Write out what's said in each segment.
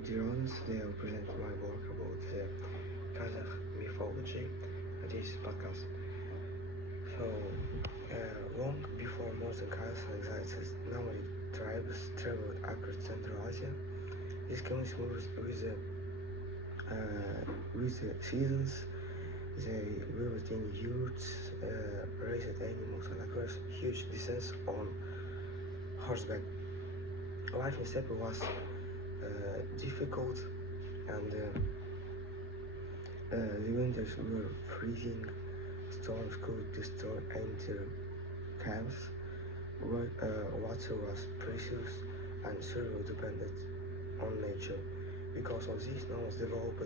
Hello dear audience, today I will present my work about the Kazakh mythology at this podcast. So, long before modern Kazakh existed, nomadic tribes traveled across Central Asia. These communities moved with the seasons. They lived in yurts, raised animals, and across huge distances on horseback. Life in steppe was difficult, and the winters were freezing. Storms could destroy entire camps. Water was precious, and survival depended on nature. Because of this, nomads developed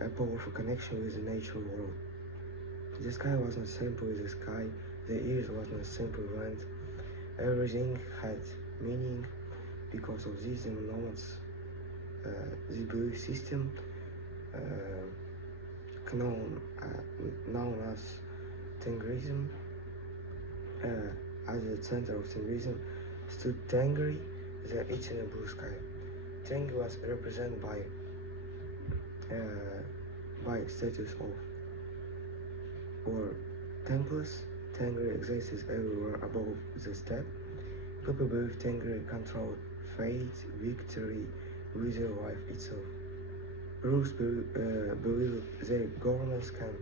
a powerful connection with the natural world. The sky was not simple with the sky, the earth was not simple land. Everything had meaning. Because of this, the nomads, the belief system, known as Tengrism, at the center of Tengrism stood Tengri, the eternal blue sky. Tengri was represented by statues of or temples. Tengri exists everywhere above the steppe. People believe Tengri controlled fate, victory, with life itself. Rulers believe their governance can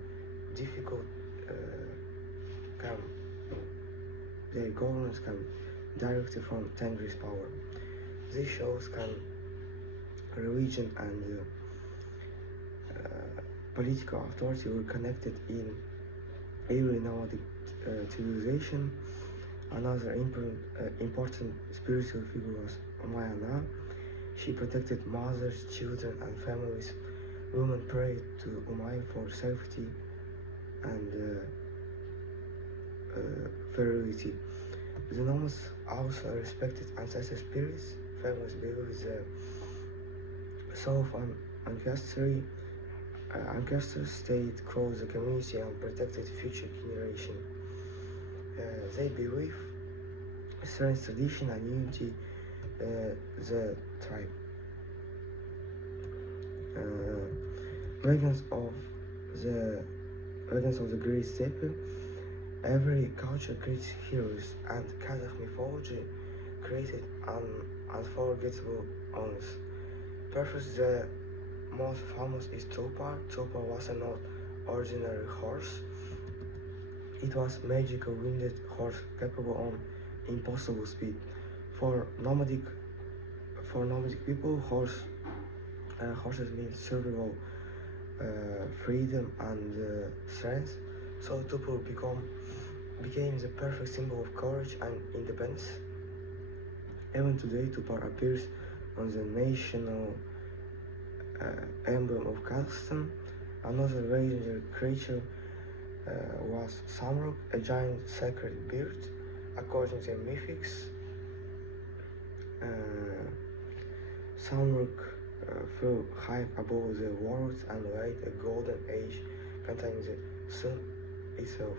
directly from Tengri's power. This shows religion and political authority were connected in every nomadic civilization. Another important spiritual figure was Umayana. She protected mothers, children, and families. Women prayed to Umay for safety and fertility. The nomads also respected ancestor spirits. Families believed the soul of ancestors stayed close to the community and protected future generations. They believe strength, tradition, and unity the tribe. Legends of the Great Steppe. Every culture creates heroes, and Kazakh mythology created an unforgettable ones. Perhaps the most famous is Tulpa. Tulpa was not ordinary horse. It was magical winged horse capable of impossible speed. For nomadic people, horses mean survival, freedom, and strength. So Tulpa became the perfect symbol of courage and independence. Even today, Tulpa appears on the national emblem of Kazakhstan. Another legendary creature was Samruk, a giant sacred bird. According to the mythics, Samruk flew high above the world and laid a golden age containing the sun itself.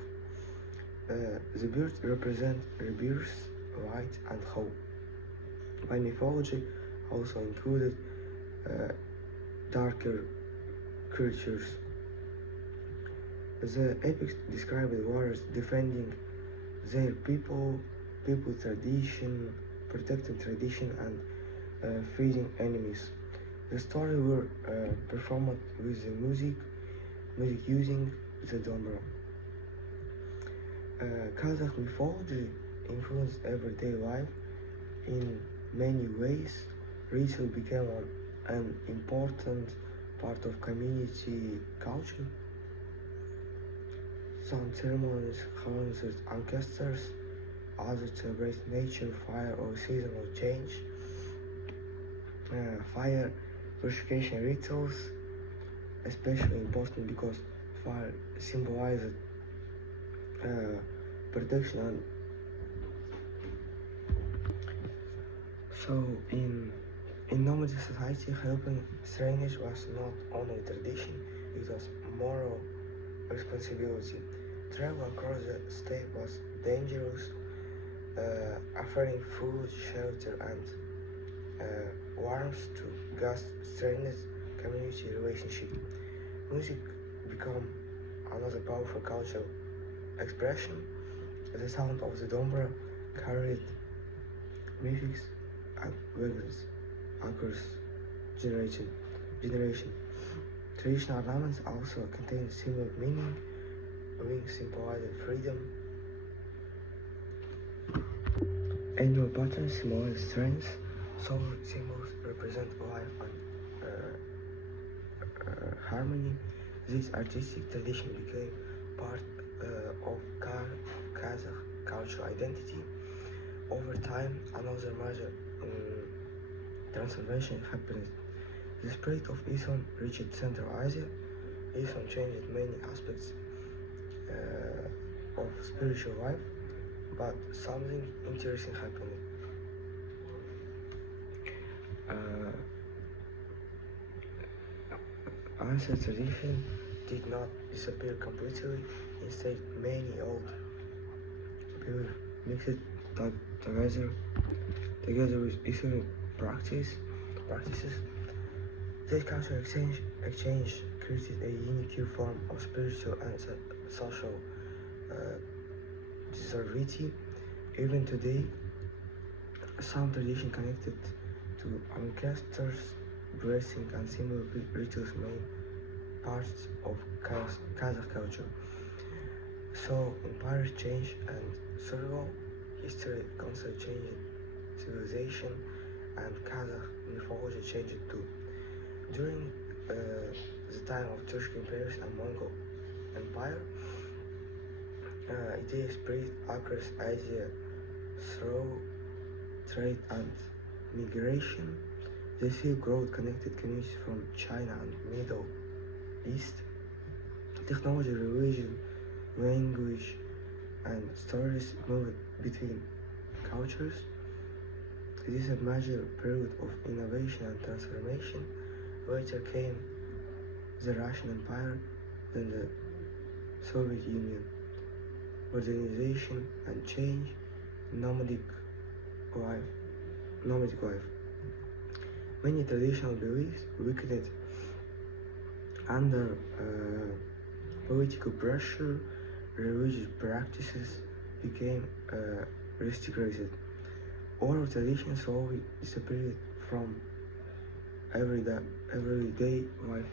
The bird represents rebirth, light, and hope. My mythology also included darker creatures. The epics described warriors defending their people tradition, protecting tradition, and feeding enemies. The stories were performed with the music using the dombra. Kazakh mythology influenced everyday life in many ways. Ritual became an important part of community culture. Some ceremonies honored ancestors, others celebrate nature, fire, or seasonal change. Fire purification rituals, especially important because fire symbolizes protection. And so in nomadic society, helping strangers was not only tradition, it was moral responsibility. Travel across the steppe was dangerous. offering food, shelter, and warmth to gas strained community relationship. Music become another powerful cultural expression. The sound of the dombra carried mythics and legends across generation. Traditional ornaments also contain similar meaning. Wings symbolizing freedom. Animal patterns symbolize strength. Solar symbols represent life and harmony. This artistic tradition became part of Kazakh cultural identity. Over time, another major transformation happened. The spirit of Islam reached Central Asia. Islam changed many aspects of spiritual life, but something interesting happened. Ancient tradition did not disappear completely. Instead, many old beliefs mixed together with Islamic practices. This cultural exchange created a unique form of spiritual and social disability. Even today, some tradition connected to ancestors, dressing, and similar rituals made parts of Kazakh culture. So empires changed and survival, history constantly changed, civilization and Kazakh mythology changed too. During the time of Turkic empires and Mongol Empire, ideas spread across Asia through trade and migration. The Silk Road connected communities from China and Middle East. Technology, religion, language, and stories moved between cultures. This is a major period of innovation and transformation. Later came the Russian Empire, then the Soviet Union. Modernization and change, nomadic life. Many traditional beliefs weakened under political pressure. Religious practices became restricted. Oral traditions slowly disappeared from everyday life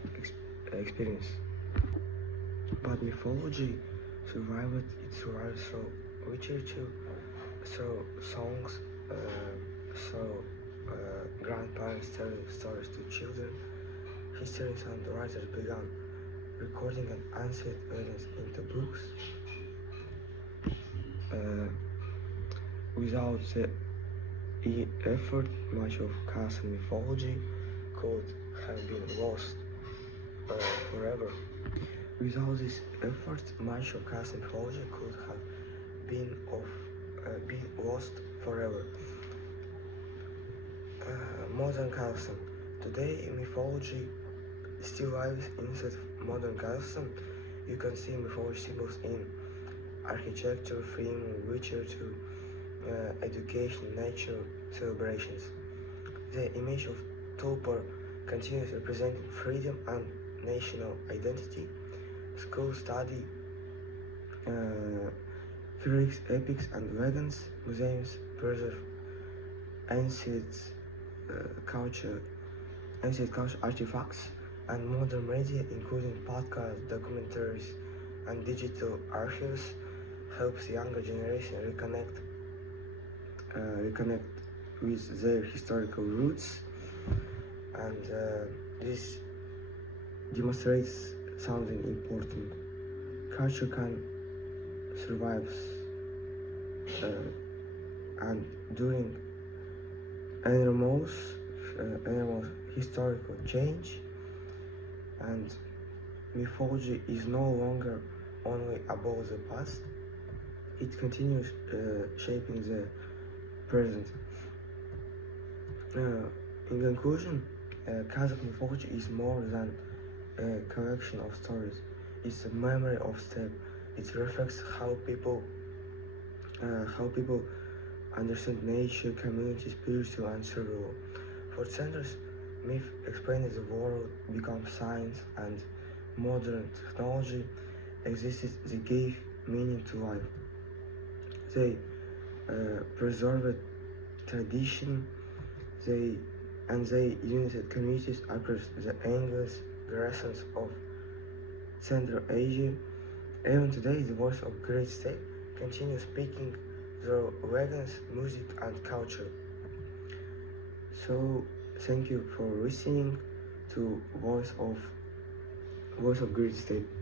experience. But mythology survived. It survived through literature, through songs, through grandparents telling stories to children. Historians and writers began recording and answered legends into books. Without the effort, much of Kazakh mythology could have been lost forever. Without this effort, much of Kazakh mythology could have been lost forever. Modern Kazakhstan. Today, mythology still lives inside modern Kazakhstan. You can see mythology symbols in architecture, film, literature, education, nature, celebrations. The image of Tulpar continues representing freedom and national identity. School study, lyrics, epics, and legends. Museums preserve ancient culture artifacts, and modern media, including podcasts, documentaries, and digital archives, helps younger generation reconnect with their historical roots, and this demonstrates something important. Culture can survive and during enormous historical change, and mythology is no longer only about the past. It continues shaping the present. In conclusion, Kazakh mythology is more than a collection of stories. It's a memory of step. It reflects how people understood nature, community, spiritual, and survival. For centuries, myth explained the world, become science, and modern technology existed. They gave meaning to life. They preserved tradition. They they united communities across the endless grasslands of Central Asia. Even today, the voice of great state continues speaking through legends, music, and culture. So, thank you for listening to Voice of Great State.